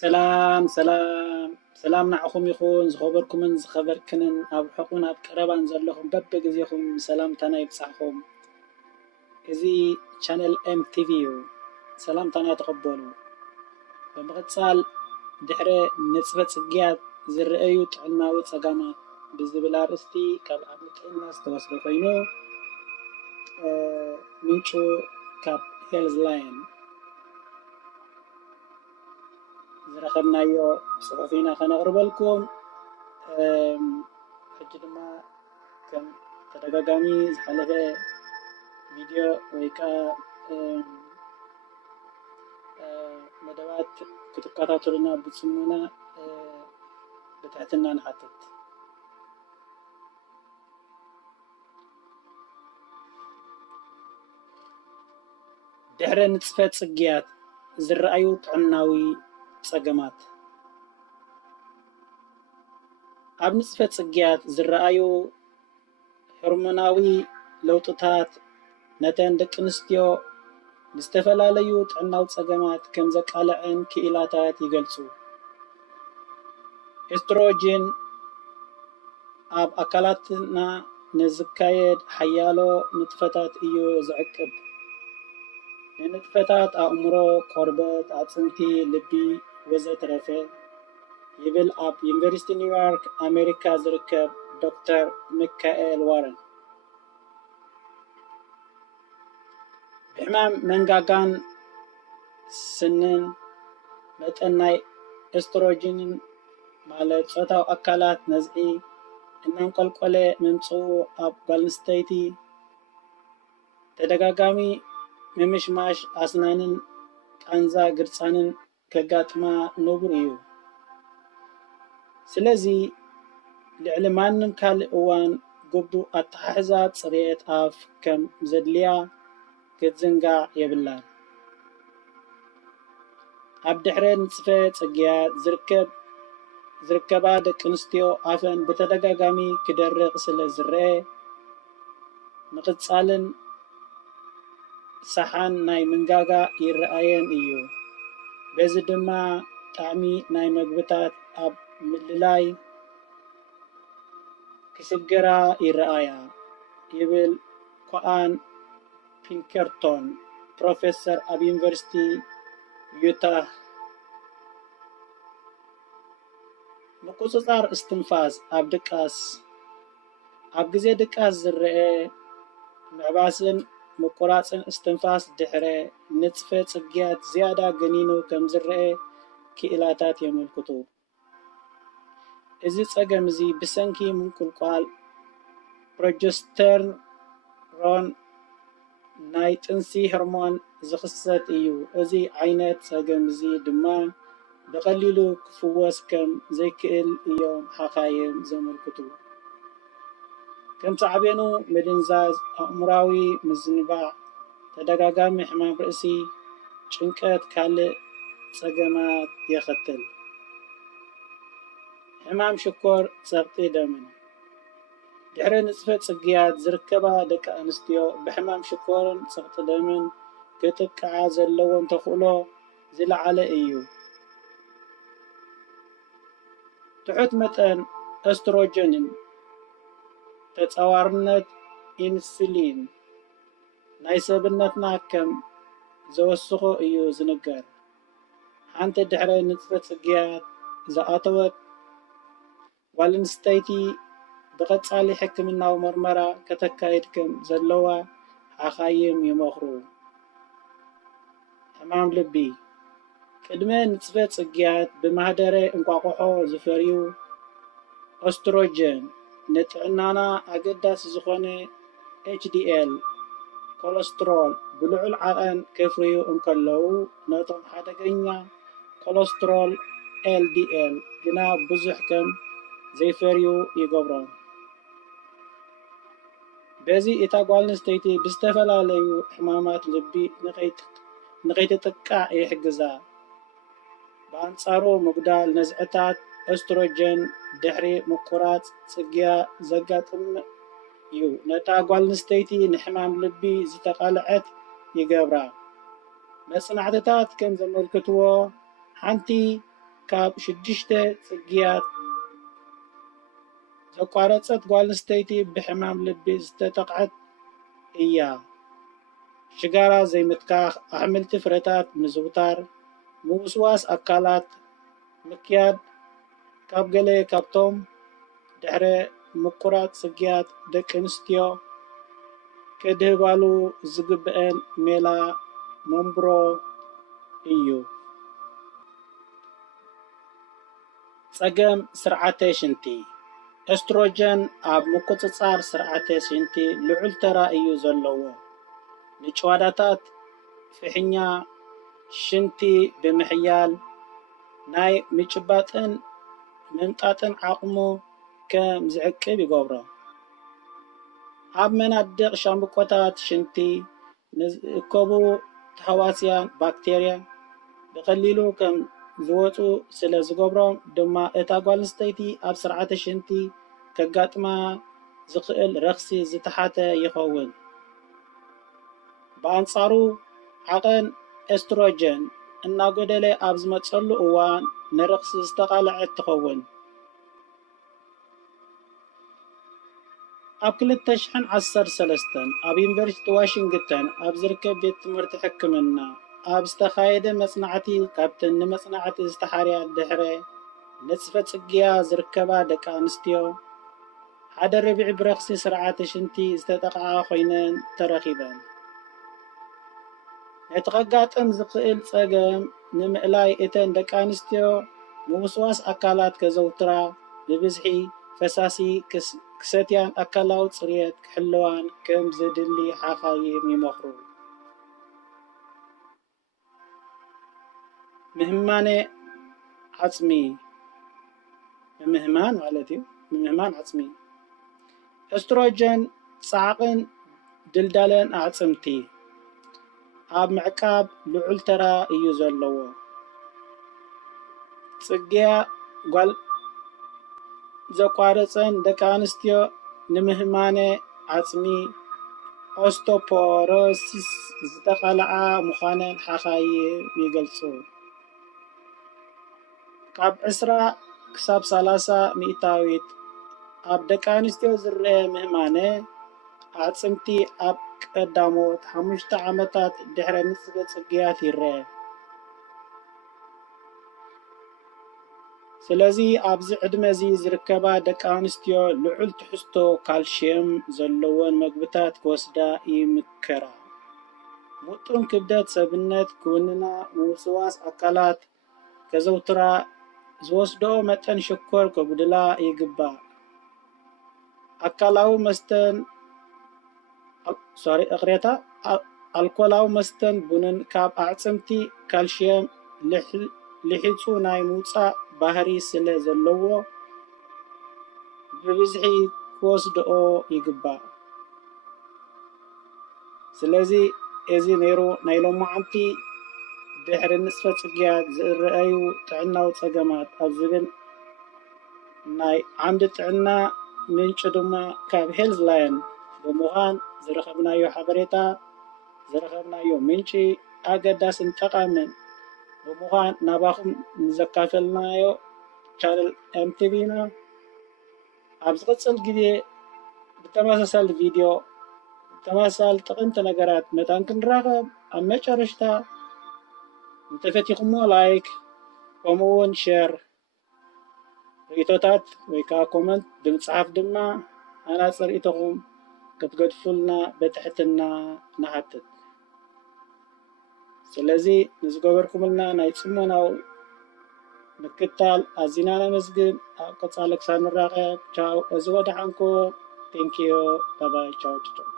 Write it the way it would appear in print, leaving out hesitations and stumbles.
سلام نعخم يخون زخبركم زخبركن أب حقون أب كربان زلهم ببق زيخم سلام تناي بصحكم إزي channel MTV سلام تناي تقبلوا بمغتصال دحرة نጽፈ-ጽግያት ዝርአዩ ጥዕናዊ ጸገማት ብዝብል አርእስቲ ካብ ኣብ ጥዕና ዝተወስደ ኮይኑ ምንጩ ካብ ሄልዝ ላይን ዝረኸብናዮ ጽሑፍ ኢና ከነቕርበልኩም ሕጂ ድማ ከም ተደጋጋሚ ዝሓለፈ ቪድዮ ወይ ከዓ መደባት ክትከታተሉና ብጽሙና بتحتنا نحطت ድሕረ ንጽፈ-ጽግያት ዝርአዩ ጥዕናዊ ጸገማት ኣብ ንጽፈ-ጽግያት ዝርአዩ ሆርሞናዊ ለውጥታት ነተን ደቂ ኣንስትዮ ንዝተፈላለዩ ጥዕናዊ ጸገማት ከም ዘቃልዕን ክኢላታት ይገልጹ። ኤስትሮጅን ኣብ ኣካላትና ንዝካየድ ሓያሎ ንጥፈታት እዩ ዝዕቅብ። ንጥፈታት ኣእምሮ፣ ቆርበት፣ ኣጽምቲ፣ ልቢ ወዘተረፈ ይብል ኣብ ዩኒቨርሲቲ ኒውዮርክ ኣሜሪካ ዝርከብ ዶክተር ሚካኤል ዋረን። ብሕማም መንጋጋን ስንን መጠን ናይ ኤስትሮጅንን ማለት ጾታዊ ኣካላት ነዝዒ እናንቆልቆለ መምጽኡ ኣብ ጓል ኣንስተይቲ ተደጋጋሚ ምምሽማሽ ኣስናንን ቃንዛ ግርጻንን ከጋጥማ ንቡር እዩ። ስለዚ ልዕሊ ማንም ካልእ እዋን ግቡእ ኣተሓሕዛ ጽሬት ኣፍ ከም ዘድልያ ክትዝንጋዕ የብላን። ኣብ ድሕረ ንጽፈ-ጽግያት ዝርከባ ደቂ ኣንስትዮ ኣፈን ብተደጋጋሚ ክደርቕ ስለ ዝርአ ምቕጻልን ሰሓን ናይ መንጋጋ ይረአየን እዩ። በዚ ድማ ጣዕሚ ናይ ምግብታት ኣብ ምልላይ ክስገራ ይረአያ ይብል ኮኣን ፒንከርቶን ፕሮፌሰር ኣብ ዩኒቨርሲቲ ዩታህ። ምቁጽጻር እስትንፋስ ኣብ ድቃስ ኣብ ግዜ ድቃስ ዝርአ ምዕባስን ምቁራጽን እስትንፋስ ድሕረ ንጽፈ-ጽግያት ዝያዳ ገኒኑ ከም ዝርአ ክኢላታት የመልክቱ። እዚ ጸገም እዚ ብሰንኪ ምንቁልቋል ፕሮጀስተሮን ናይ ጥንሲ ሆርሞን ዝኽሰት እዩ። እዚ ዓይነት ጸገም እዚ ድማ ብቐሊሉ ክፍወስ ከም ዘይክእል እዮም ሓኻይም ዘመልክቱ። ከም ጻዕቤኑ ምድንዛዝ፣ ኣእምራዊ ምዝንባዕ፣ ተደጋጋሚ ሕማም ርእሲ፣ ጭንቀት ካልእ ጸገማት የኸትል። ሕማም ሽኮር ጸቕጢ ደምን ድሕረ ንጽፈ-ጽግያት ዝርከባ ደቂ ኣንስትዮ ብሕማም ሽኮርን ጸቕጢ ደምን ክጥቅዓ ዘለወን ተኽእሎ ዝለዓለ እዩ። ትሑት መጠን ኤስትሮጅንን ተጻዋርነት ኢንሱሊን ናይ ሰብነትና ከም ዘወስኾ እዩ ዝንገር። ሓንቲ ድሕረ ንጽፈ-ጽግያት ዝኣተወት ጓል ኣንስተይቲ ብቐጻሊ ሕክምናዊ ምርመራ ከተካይድ ከም ዘለዋ ሓኻይም ይመኽሩ። ሕማም ልቢ ቅድመ ንጽፈ-ጽግያት ብማህደረ እንቋቑሖ ዝፈርዩ ኤስትሮጅን ንጥዕናና ኣገዳሲ ዝኾነ HDL ኮለስትሮል ብልዑል ዓቐን ከፍርዩ እንከለዉ ነቶም ሓደገኛ ኮለስትሮል LDL ግና ብዙሕ ከም ዘይፈርዩ ይገብሮም። በዚ እታ ጓል ኣንስተይቲ ብዝተፈላለዩ ሕማማት ልቢ ንኸይትጥቃዕ ይሕግዛ። በኣንጻሩ ምጉዳል ነዝዕታት ኤስትሮጅን ድሕሪ ምቁራጽ ጽግያ ዘጋጥም እዩ። ነታ ጓል ኣንስተይቲ ንሕማም ልቢ ዝተቃልዐት ይገብራ። መጽናዕትታት ከም ዘመልክትዎ ሓንቲ ካብ 6 ጽግያት ዘቋረጸት ጓል ኣንስተይቲ ብሕማም ልቢ ዝተጠቕዐት እያ። ሽጋራ ዘይምትካኽ፣ ኣሕምልቲ ፍረታት ምዝውታር፣ ምውስዋስ ኣካላት ምክያድ ካብ ገለ ካብቶም ድሕረ ምቁራጽ ጽግያት ደቂ ኣንስትዮ ከድህባሉ ዝግብአን ሜላ መንብሮ እዩ። ጸገም ስርዓተ ሽንቲ ኤስትሮጀን ኣብ ምቁጽጻር ስርዓተ ሽንቲ ልዑል ተራ እዩ ዘለዎ። ንጭዋዳታት ፍሕኛ ሽንቲ ብምሕያል ናይ ምጭባጥን ምምጣጥን ዓቕሙ ከም ዝዕቅብ ይገብሮ። ኣብ መናድቕ ሻምብቆታት ሽንቲ ንዝእከቡ ተህዋስያን ባክቴርያ ብቐሊሉ ከም ዝወፁ ስለ ዝገብሮም ድማ እታ ጓል ኣንስተይቲ ኣብ ስርዓተ ሽንቲ ከጋጥማ ዝኽእል ረኽሲ ዝተሓተ ይኸውን። በኣንጻሩ ዓቐን ኤስትሮጀን እናጎደለ ኣብ ዝመጸሉ እዋን ንረኽሲ ዝተቓልዐት ትኸውን። ኣብ 2013 ኣብ ዩኒቨርሲቲ ዋሽንግተን ኣብ ዝርከብ ቤት ትምህርቲ ሕክምና ኣብ ዝተኻየደ መጽናዕቲ ካብተን ንመጽናዕቲ ዝተሓርያ ድሕረ ንጽፈ-ጽግያት ዝርከባ ደቂ ኣንስትዮ 1/4 ብረኽሲ ስርዓተ ሽንቲ ዝተጠቕዓ ኮይነን ተረኺበን። ነቲ ከጋጥም ዝኽእል ጸገም ንምዕላይ እተን ደቂ ኣንስትዮ ምውስዋስ ኣካላት ከዘውትራ፣ ብብዝሒ ፈሳሲ ክሰትያን ኣካላዊ ጽሬት ክሕልዋን ከም ዝድሊ ሓኻይም ይመኽሩ። ምህማን ዓጽሚ ኤስትሮጀን ጻዕቕን ድልዳለን ኣዕጽምቲ ኣብ ምዕቃብ ልዑል ተራ እዩ ዘለዎ። ጽግያ ጓል ዘቋረጸን ደቂ ኣንስትዮ ንምህማነ ዓጽሚ ኦስቶፖሮሲስ ዝተቓልዓ ምዃነን ሓኻይም ይገልጹ። ካብ 20 ክሳብ 30 ሚእታዊት ኣብ ደቂ ኣንስትዮ ዝርአ ምህማነ ኣዕጽምቲ ኣብ ቀዳሞት 5 ዓመታት ድሕረ ንጽፈ-ጽግያት ይርአ። ስለዚ ኣብዚ ዕድመ እዚ ዝርከባ ደቂ ኣንስትዮ ልዑል ትሕዝቶ ካልሽየም ዘለዎን ምግብታት ክወስዳ ይምከራ። ምጡን ክብደት ሰብነት ክውንና፣ ምውስዋስ ኣካላት ከዘውትራ፣ ዝወስድኦ መጠን ሽኮር ከጉድላ ይግባእ። ኣልኮላዊ መስተን ቡንን ካብ ኣዕጽምቲ ካልሽየም ልሒጹ ናይ ምውፃእ ባህሪ ስለ ዘለዎ ብብዝሒ ክወስድኦ ይግባእ። ስለዚ እዚ ነይሩ ናይ ሎማዓንቲ ድሕሪ ንጽፈ-ጽግያት ዝረአዩ ጥዕናዊ ጸገማት ኣብ ዝብል ናይ ዓምዲ ጥዕና ምንጭ ድማ ካብ ሄልዝ ላይን ብምዃን ዝረኸብናዮ ሓበሬታ ዝረኸብናዮ ምንጪ ኣገዳስን ጠቓምን ብምዃን ናባኹም ንዘካፈልናዮ ቻነል ኤምቲቪና ኣብ ዝቕጽል ግዜ ብተመሳሳሊ ቪድዮ ብተመሳሳሊ ጠቐምቲ ነገራት መጣን ክንራኸብ ኣብ መጨረሽታ እንተፈቲኹሞ ላይክ ከምኡውን ሼር ርእቶታት ወይ ከዓ ኮመንት ብምጽሓፍ ድማ ኣናጽር ርእቶኹም ክትገድፉልና በትሕትና ንሓትት። ስለዚ ንዝገበርኩምልና ናይ ጽሞናዊ ምክትታል ኣዝና ነመስግን። ኣብ ቀጻሊ ክሳብ ንራኸብ ቻው። እዚ ወድሓንኮ ቴንኪዮ ባባይ ቻው ቻው።